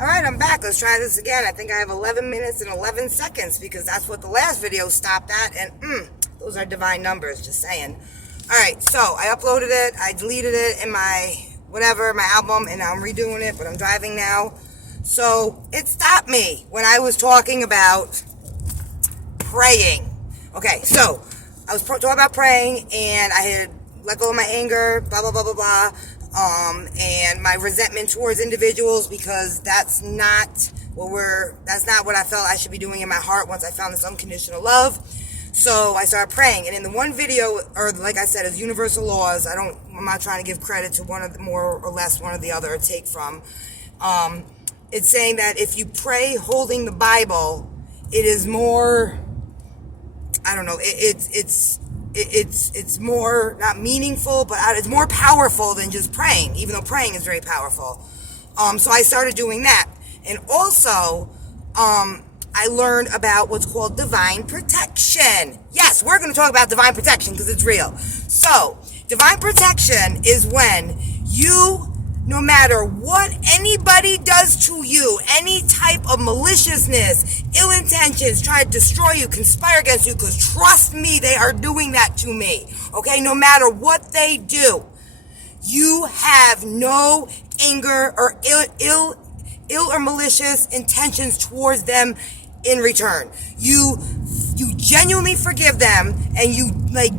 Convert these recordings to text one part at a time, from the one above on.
Alright, I'm back. Let's try this again. I think I have 11 minutes and 11 seconds because that's what the last video stopped at. And those are divine numbers, just saying. Alright, so I uploaded it. I deleted it in my whatever, my album, and now I'm redoing it, but I'm driving now. So it stopped me when I was talking about praying. Okay, so I was talking about praying, and I had let go of my anger, blah, blah, blah, blah, blah. And my resentment towards individuals, because that's not what I felt I should be doing in my heart once I found this unconditional love. So I started praying, and in the one video, or like I said, is universal laws. I'm not trying to give credit to one of the more or less one or the other, or take from. It's saying that if you pray holding the Bible, it is more, I don't know, it's more, not meaningful, but it's more powerful than just praying, even though praying is very powerful. So I started doing that. And also, I learned about what's called divine protection. Yes, we're going to talk about divine protection because it's real. So, divine protection is when you, no matter what anybody does to you, any type of maliciousness, ill intentions, try to destroy you, conspire against you, because trust me, they are doing that to me. Okay, no matter what they do, you have no anger or ill or malicious intentions towards them in return. You genuinely forgive them, and you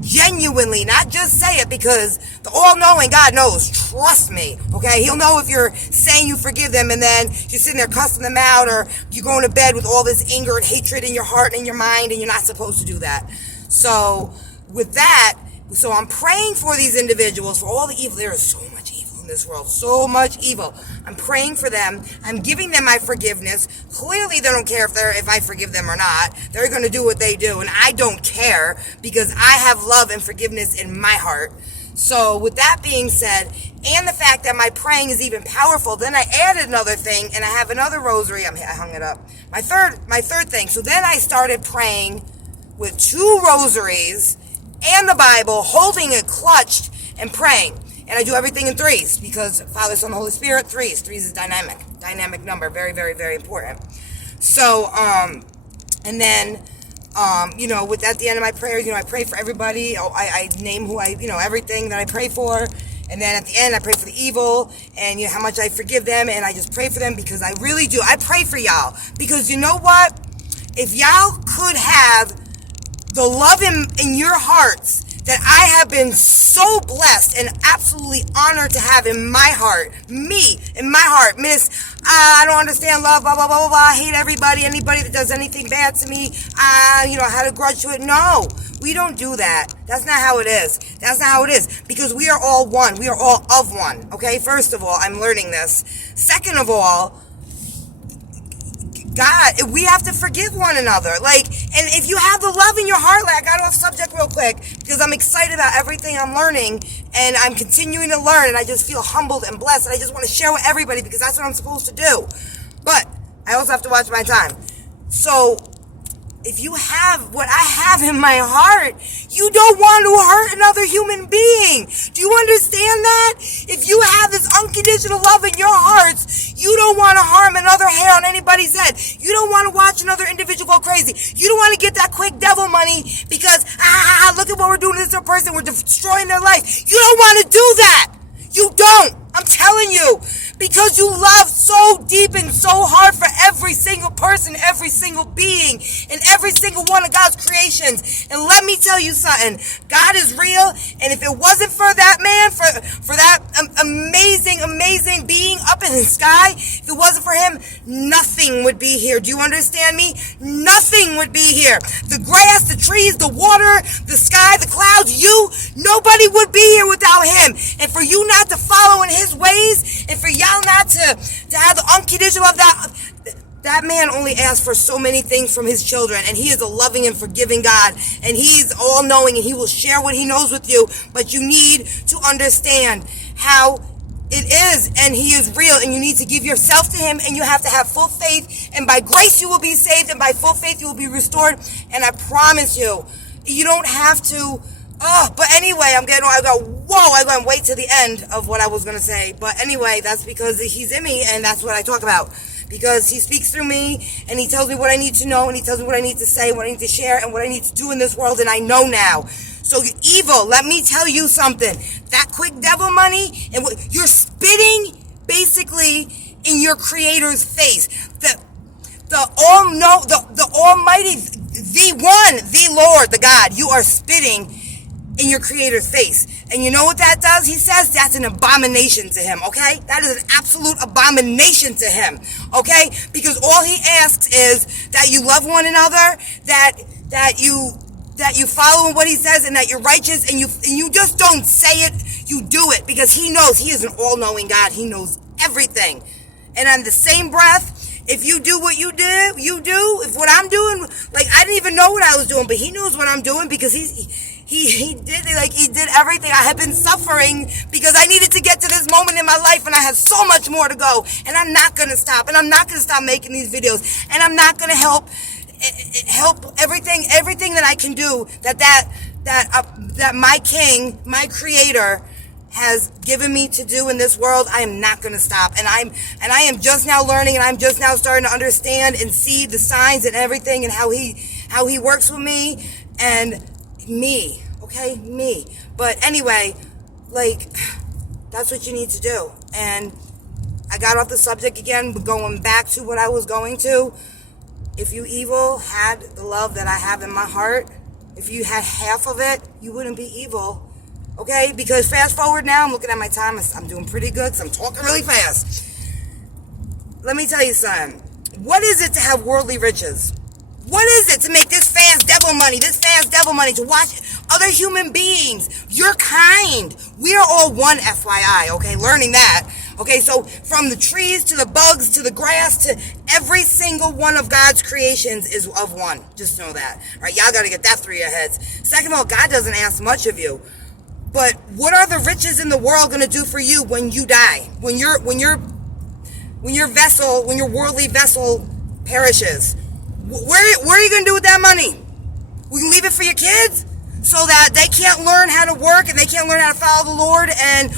genuinely, not just say it, because the all-knowing God knows, trust me, okay? He'll know if you're saying you forgive them and then you're sitting there cussing them out, or you're going to bed with all this anger and hatred in your heart and in your mind, and you're not supposed to do that. So with that, I'm praying for these individuals, for all the evil. There is so much evil in this world, so much evil. I'm praying for them. I'm giving them my forgiveness. Clearly they don't care if I forgive them or not. They're going to do what they do, and I don't care, because I have love and forgiveness in my heart. So with that being said, and the fact that my praying is even powerful, then I added another thing, and I have another rosary. I hung it up. My third thing. So then I started praying with 2 rosaries and the Bible, holding it clutched and praying. And I do everything in 3s, because Father, Son, Holy Spirit, 3s. 3s is dynamic number, very, very, very important. So, and then, with at the end of my prayers, I pray for everybody. I name who everything that I pray for. And then at the end, I pray for the evil, and how much I forgive them, and I just pray for them, because I really do. I pray for y'all, because you know what? If y'all could have the love in your hearts that I have been so blessed and absolutely honored to have in my heart, miss, I don't understand love, blah, blah, blah, blah, blah, I hate anybody that does anything bad to me, I had a grudge to it. No, we don't do that. That's not how it is. Because we are all one. We are all of one. Okay, first of all, I'm learning this. Second of all, God, we have to forgive one another. And if you have the love in your heart, I got off subject real quick because I'm excited about everything I'm learning, and I'm continuing to learn, and I just feel humbled and blessed, and I just want to share with everybody because that's what I'm supposed to do. But I also have to watch my time. So if you have what I have in my heart, you don't want to hurt another human being. Do you understand that? If you have this unconditional love in your hearts, you don't want to harm another hair on anybody's head. You don't want to watch another individual go crazy. You don't want to get that quick devil money because, look at what we're doing to this other person. We're destroying their life. You don't want to do that. You don't. I'm telling you. Because you love so deep and so hard for every single person, every single being, and every single one of God's creations. And let me tell you something. God is real. And if it wasn't for that man, for that amazing being up in the sky, if it wasn't for him, nothing would be here. Do you understand me? Nothing would be here. The grass, the trees, the water, the sky, the clouds, nobody would be here without him. And for you not to follow in his ways, and for y'all not to have the unconditional love, that man only asks for so many things from his children, and he is a loving and forgiving God, and he's all-knowing, and he will share what he knows with you. But you need to understand how it is, and he is real, and you need to give yourself to him, and you have to have full faith, and by grace you will be saved, and by full faith you will be restored. And I promise you, you don't have to but anyway, I'm going to wait to the end of what I was going to say. But anyway, that's because he's in me, and that's what I talk about. because he speaks through me, and he tells me what I need to know, and he tells me what I need to say, what I need to share, and what I need to do in this world, and I know now. So evil, let me tell you something. That quick devil money, and you're spitting basically in your creator's face. The Almighty, the One, the Lord, the God, you are spitting in your creator's face. And you know what that does? He says that's an abomination to him, okay? That is an absolute abomination to him, okay? Because all he asks is that you love one another, that you follow what he says, and that you're righteous, and you just don't say it, you do it, because he knows he is an all-knowing God. He knows everything. And on the same breath, if you do what you do, if what I'm doing, like, I didn't even know what I was doing, but he knows what I'm doing, because he did everything. I have been suffering because I needed to get to this moment in my life, and I have so much more to go, and I'm not going to stop, and I'm not going to stop making these videos, and I'm not going to help everything that I can do that my King, my Creator, has given me to do in this world. I am not going to stop, and I am just now learning, and I'm just now starting to understand and see the signs and everything, and how he works with me and me, okay, me. But anyway, like, that's what you need to do. And I got off the subject again, but going back to what I was going to. If you evil had the love that I have in my heart, if you had half of it, you wouldn't be evil. Okay? Because fast forward now, I'm looking at my time. I'm doing pretty good, so I'm talking really fast. Let me tell you something. What is it to have worldly riches? What is it to make this fast devil money, to watch other human beings, your kind? We are all one, FYI, okay? Learning that. Okay, so from the trees to the bugs to the grass to every single one of God's creations is of one. Just know that. All right, y'all got to get that through your heads. Second of all, God doesn't ask much of you. But what are the riches in the world going to do for you when you die? When your worldly vessel perishes? Where are you going to do with that money? We can leave it for your kids so that they can't learn how to work, and they can't learn how to follow the Lord and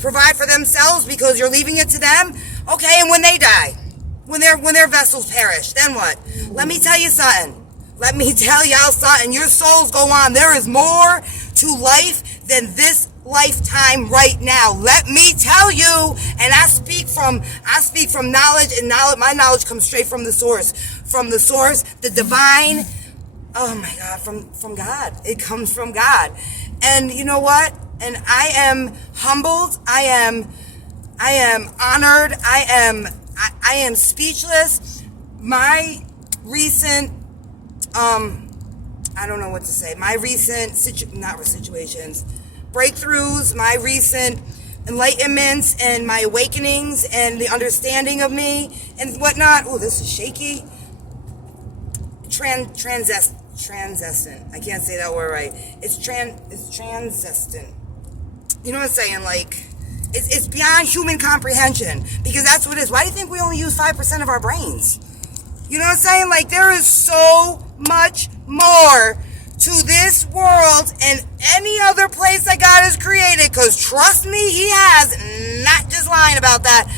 provide for themselves because you're leaving it to them? Okay, and when they die, when their vessels perish, then what? Let me tell you something. Let me tell y'all something. Your souls go on. There is more to life than this lifetime right now. Let me tell you, and I speak from knowledge, and my knowledge comes straight from the source, the divine. Oh my God, from God. It comes from God. And you know what? And I am humbled. I am honored. I am speechless. My recent I don't know what to say. My recent breakthroughs, my recent enlightenments, and my awakenings, and the understanding of me and whatnot. Oh, this is shaky. Transcendent. I can't say that word right. It's transcendent. You know what I'm saying? Like, it's beyond human comprehension, because that's what it is. Why do you think we only use 5% of our brains? You know what I'm saying? Like, there is so much more to this world and any other place that God has created, because trust me, he has. Not just lying about that,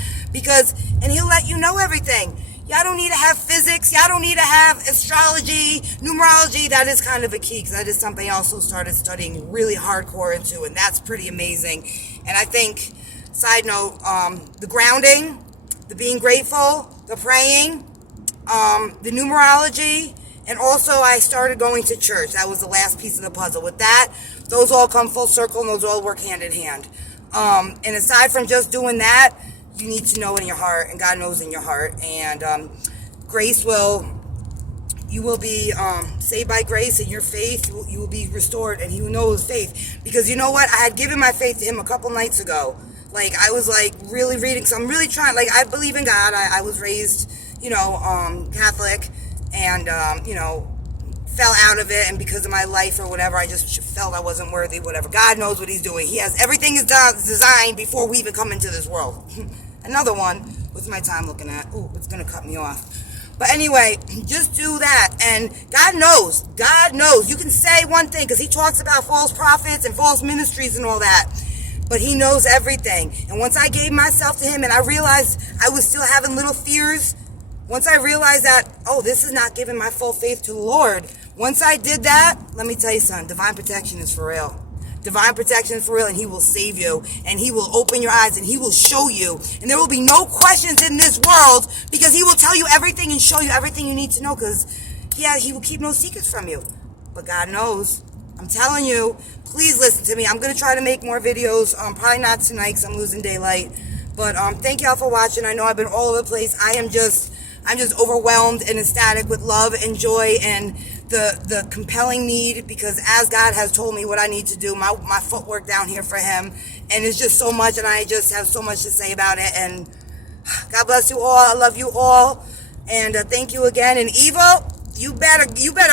and he'll let you know everything. Y'all don't need to have physics. Y'all don't need to have astrology, numerology. That is kind of a key, because that is something I also started studying really hardcore into, and that's pretty amazing. And I think, side note, the grounding, the being grateful, the praying, the numerology, and also I started going to church. That was the last piece of the puzzle. With that, those all come full circle, and those all work hand in hand. And aside from just doing that, you need to know in your heart, and God knows in your heart. And you will be saved by grace, and your faith, you will be restored, and he knows faith. Because you know what? I had given my faith to him a couple nights ago. Like, I was like really reading, so I'm really trying, like, I believe in God. I was raised, Catholic, and, fell out of it, and because of my life or whatever, I just felt I wasn't worthy, whatever. God knows what he's doing. He has everything is designed before we even come into this world. Another one. What's my time looking at? Ooh, it's going to cut me off. But anyway, just do that. And God knows. God knows. You can say one thing, because he talks about false prophets and false ministries and all that. But he knows everything. And once I gave myself to him, and I realized I was still having little fears once I realized that, oh, this is not giving my full faith to the Lord. Once I did that, let me tell you something, divine protection is for real. Divine protection is for real, and he will save you, and he will open your eyes, and he will show you, and there will be no questions in this world, because he will tell you everything and show you everything you need to know, because he will keep no secrets from you. But God knows. I'm telling you, please listen to me. I'm going to try to make more videos, probably not tonight because I'm losing daylight, but thank y'all for watching. I know I've been all over the place. I'm just overwhelmed and ecstatic with love and joy and the compelling need, because as God has told me what I need to do, my footwork down here for him, and it's just so much, and I just have so much to say about it. And God bless you all. I love you all, and thank you again. And evil, you better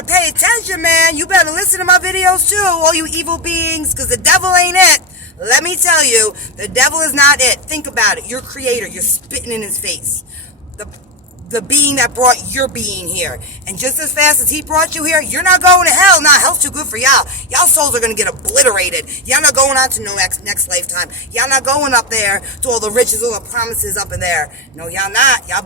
pay attention, man. You better listen to my videos too, all you evil beings, because the devil ain't it. Let me tell you, the devil is not it. Think about it. Your creator, you're spitting in his face. The being that brought your being here. And just as fast as he brought you here, you're not going to hell. Nah, hell's too good for y'all. Y'all souls are going to get obliterated. Y'all not going on to no next lifetime. Y'all not going up there to all the riches, all the promises up in there. No, y'all not. Y'all better